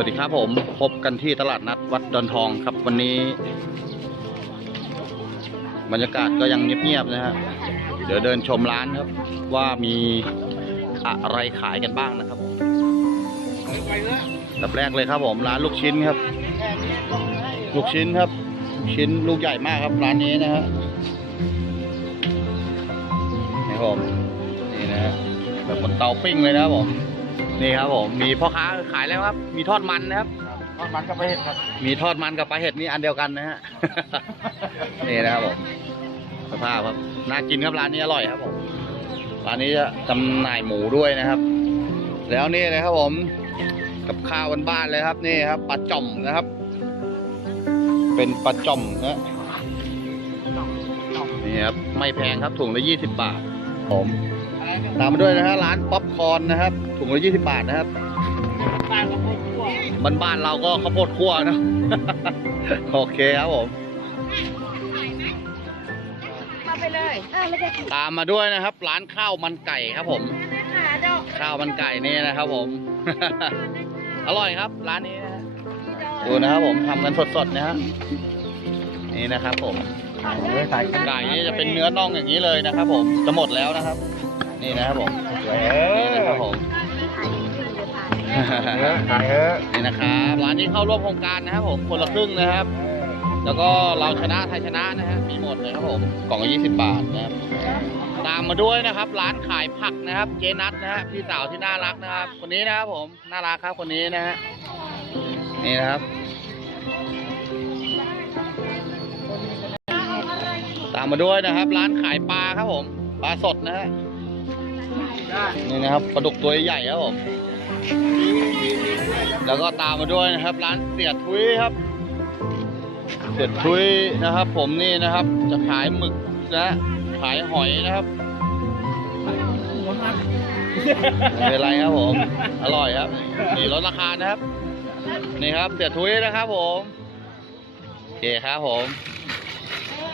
วัสดีครับผมพบกันที่ตลาดนัดวัดดอนทองครับวันนี้ บรรยากาศก็ยังเงียบๆนะฮะเดี๋ยวเดินชมร้านครับ ว่ามีอะไรขายกันบ้างนะครับดับแรกเลยครับผมร้านลูกชิ้นครับ ลูกชิ้นครับลูกชิ้นลูกใหญ่มากครับร้านนี้นะฮะนี่ผมนี่นะฮะแบบบนเตาปิ้งเลยนะครับผม นี่ครับผมมีพ่อค้าขายแล้วครับ มีทอดมันนะครับ ทอดมันกับไปเห็ดครับ มีทอดมันกับปลาเห็ดนี่อันเดียวกันนะฮะ นี่นะครับผมสภาพครับน่ากินครับร้านนี้อร่อยครับผมร้านนี้จะจำหน่ายหมูด้วยนะครับ แล้วนี่เลยครับผม กับข้าวบ้านๆเลยครับนี่ครับปลาจ่อมนะครับ เป็นปลาจ่อมนะนี่ครับไม่แพงครับถุงละยี่สิบบาทผม ตามมาด้วยนะฮะร้านป๊อปคอร์นนะครับ ถุงละยี่สิบบาทนะครับบ้านกับพวกพวกบ้านบ้านๆเราก็ข้าวโพดคั่วนะ โอเคครับผมมาไปเลยเออไม่ได้กินตามมาด้วยนะครับ ร้านข้าวมันไก่ครับผม นะคะดอกข้าวมันไก่นี่นะครับผม อร่อยครับ ร้านนี้นะฮะดูนะครับผมทำกันสดๆนะฮะนี่นะครับผมเฮ้ยใส่ไก่นี่จะเป็นเนื้อน่องอย่างนี้เลยนะครับผมจะหมดแล้วนะครับ นี่นะครับผมเอนี่นะครับผมเออขายเออนี่นะครับร้านนี้เข้าร่วมโครงการนะครับผมคนละครึ่งนะครับ แล้วก็เราชนะไทยชนะนะฮะมีหมดเลยครับผมกล่องละยี่สิบบาทนะครับตามมาด้วยนะครับ ร้านขายผักนะครับ เจนัทนะฮะพี่สาวที่น่ารักนะครับ คนนี้นะครับผมน่ารักครับคนนี้นะฮะนี่นะครับ ตามมาด้วยนะครับ ร้านขายปลาครับผมปลาสดนะฮะ นี่นะครับปลาดุกตัวใหญ่ครับผมแล้วก็ตามมาด้วยนะครับ ร้านเสียทุยครับ เสียทุยนะครับ ผมนี่นะครับ จะขายหมึกนะขายหอยนะครับไม่เป็นไรครับผม อร่อยครับนี่ลดราคานะครับ นี่ครับเสียทุยนะครับผมโอเคครับผม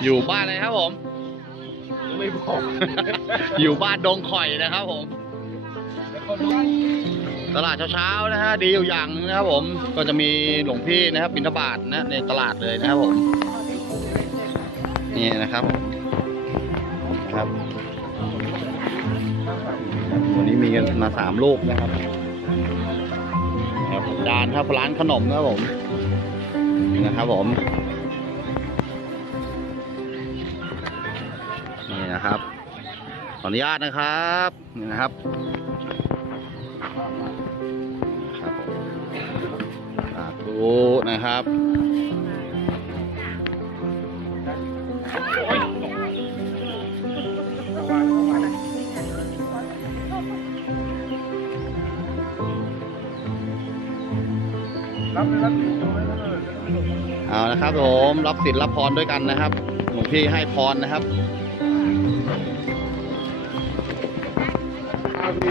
อยู่บ้านเลยครับผม ไม่บอกอยู่บ้านดงข่อยนะครับผมตลาดเช้าๆนะฮะดีอยู่อย่างนะครับผมก็จะมีหลวงพี่นะครับบิณฑบาตนะในตลาดเลยนะครับผมนี่นะครับครับวันนี้มีกันมาสามลูกนะครับครับจานครับร้านขนมนะครับผมนะครับผม นี่นะครับ ขออนุญาตนะครับนี่นะครับสาธุนะครับเอานะครับผมรับสินรับพรด้วยกันนะครับหลวงพี่ให้พรนะครับ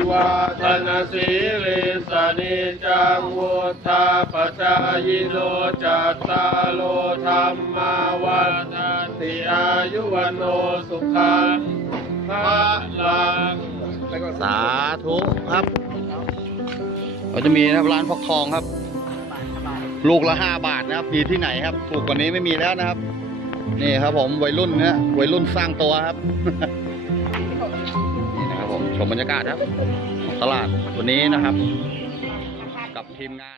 วาทนาสีลิสนิจังวุธาปจายโนจัตตาโลธรรมาวันติอายุวันโนสุขังพระลังสาธุครับเราจะมีนะครับร้านฟักทองครับ ลูกละห้าบาทนะครับมีที่ไหนครับ ถูกกว่านี้ไม่มีแล้วนะครับ นี่ครับผมวัยรุ่นนะวัยรุ่นสร้างตัวครับนี่นะครับ ผมชมบรรยากาศครับ ตลาดวันนี้นะครับ กับทีมงาน